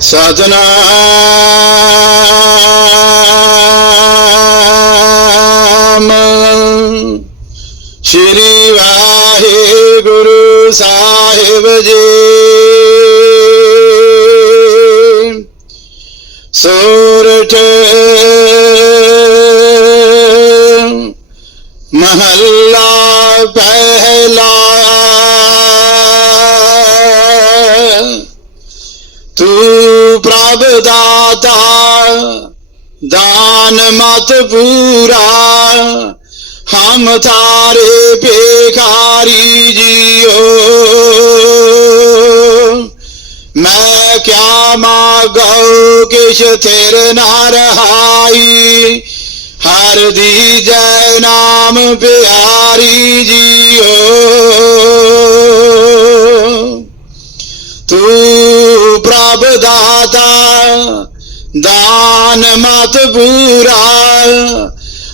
साजना। श्री वाहे गुरु साहेब जी। सोरठ। महल्ला पै सब दाता दान मत पूरा। हम तारे बेकारी जियो। मैं क्या मागो किस तेर नारहाई हर दी जय नाम प्यारी जियो। तू प्रभदा दान मत पूरा।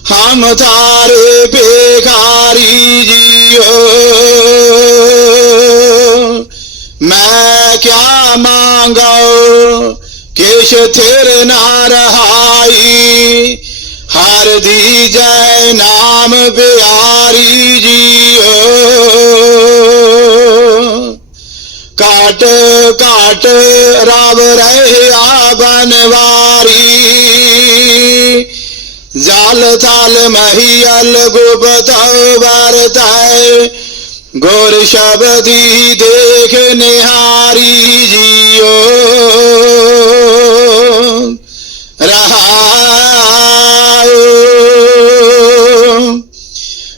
हम तारे बेकारी जियो। मैं क्या मांगो किश तेरे ना रहाई? हर दी जय नाम प्यारी जियो। काट काट राव रहिया बनवारी। जाल, थाल, महियल गुबत बरताए गोर शबदी देख निहारी जियो। रहा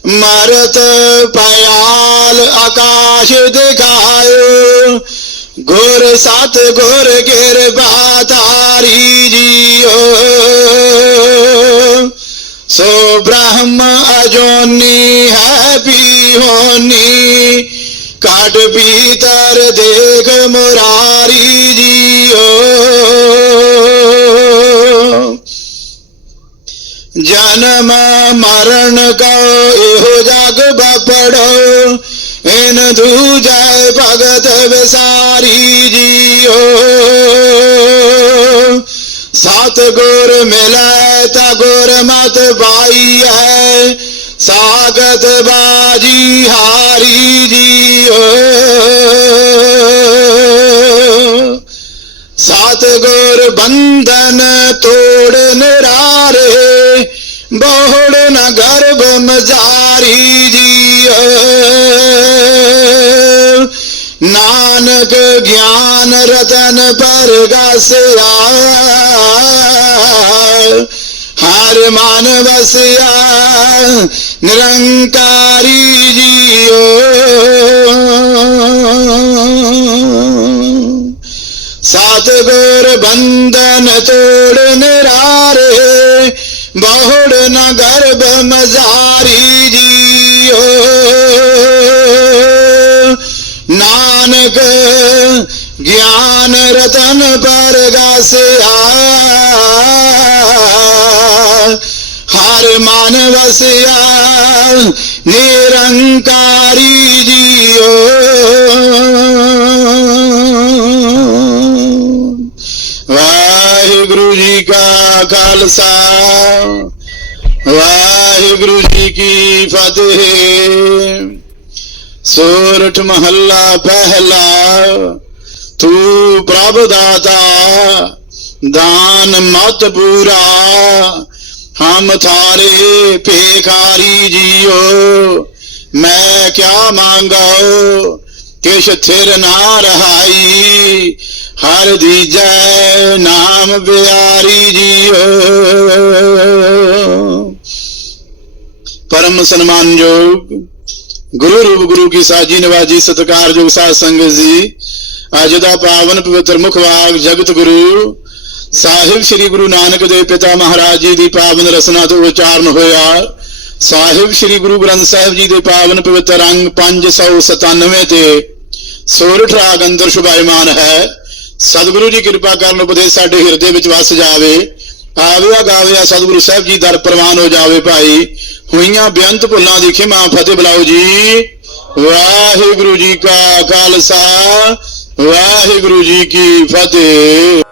मरत, पयाल, आकाश दिखायो घोर सात, घोर गिर तारी जियो। सो ब्रह्म अजोनी है होनी, काट भीतर देख मुरारी जियो। जन्म मरण को एहो जग बपड़ो, इन दूजय भगत विसारी जियो। सात गुर मिले त गुर मत पाई है सागत बाजी हारी जियो। सात गोर बंधन तोड़ निरारे, बहुड़ न गर्भ मजारी जियो। नानक ज्ञान रतन पर गसया। हर मान बसया, निरंकारी जियो। सात गोर बंधन तोड़ निरारे, बहुड़ न गर्भ मजारी। नानक, ज्ञान रतन पर गासिया हर मन बसिया, निरंकारी जियो। वाहिगुरु जी का खालसा, वाहिगुरु जी की फतेह। ਸੋਰਠ ਮਹੱਲਾ ਪਹਿਲਾ, ਤੂੰ ਪ੍ਰਭ ਦਾਤਾ, ਦਾਨ ਮਤ ਪੂਰਾ, ਹਮ ਥਾਰੇ ਭੇਖਾਰੀ ਜੀਓ, ਮੈਂ ਕਿਆ ਮੰਗਾਉ ਕਿਛ ਥਿਰ ਨਾ ਰਹਾਈ, ਹਰ ਦੀਜੈ ਨਾਮ ਬਿਆਰੀ ਜੀਓ। ਪਰਮ ਸਨਮਾਨਯੋਗ ਗੁਰੂ ਰੂਪ ਗੁਰੂ ਕੀ ਸਾਜੀ ਨਵਾਜੀ ਸਤਿਕਾਰਯੋਗ ਸਾਧ ਸੰਗਤ ਜੀ। ਅੱਜ ਦਾ ਪਾਵਨ ਪਵਿੱਤਰ ਮੁਖਵਾਗ ਜਗਤ ਗੁਰੂ ਸਾਹਿਬ ਸ੍ਰੀ ਗੁਰੂ ਨਾਨਕ ਦੇਵ ਪਿਤਾ ਮਹਾਰਾਜ ਜੀ ਦੀ ਪਾਵਨ ਰਸਨਾ ਤੋਂ ਉਚਾਰਨ ਹੋਇਆ। ਸਾਹਿਬ ਸ੍ਰੀ ਗੁਰੂ ਗ੍ਰੰਥ ਸਾਹਿਬ ਜੀ ਦੇ ਪਾਵਨ ਪਵਿੱਤਰ ਅੰਗ 597 ਤੇ ਸੋਰਠ ਰਾਗ ਅੰਦਰ ਸ਼ੁਭਾਇਮਾਨ ਹੈ। ਸਤਿਗੁਰੂ ਜੀ ਕਿਰਪਾ ਕਰਨ ਉਪਦੇਸ਼ ਸਾਡੇ ਹਿਰਦੇ ਵਿੱਚ ਵਸ ਜਾਵੇ। ਆਵਿਆ ਗਾਵਿਆ ਸਤਿਗੁਰੂ ਸਾਹਿਬ ਜੀ ਦਰ ਪ੍ਰਵਾਨ ਹੋ ਜਾਵੇ ਭਾਈ। ਹੋਈਆਂ ਬੇਅੰਤ ਭੁੱਲਾਂ ਦੀ ਖਿਮਾ ਫਤਿਹ ਬੁਲਾਓ ਜੀ। ਵਾਹਿਗੁਰੂ ਜੀ ਕਾ ਖਾਲਸਾ, ਵਾਹਿਗੁਰੂ ਜੀ ਕੀ ਫਤਿਹ।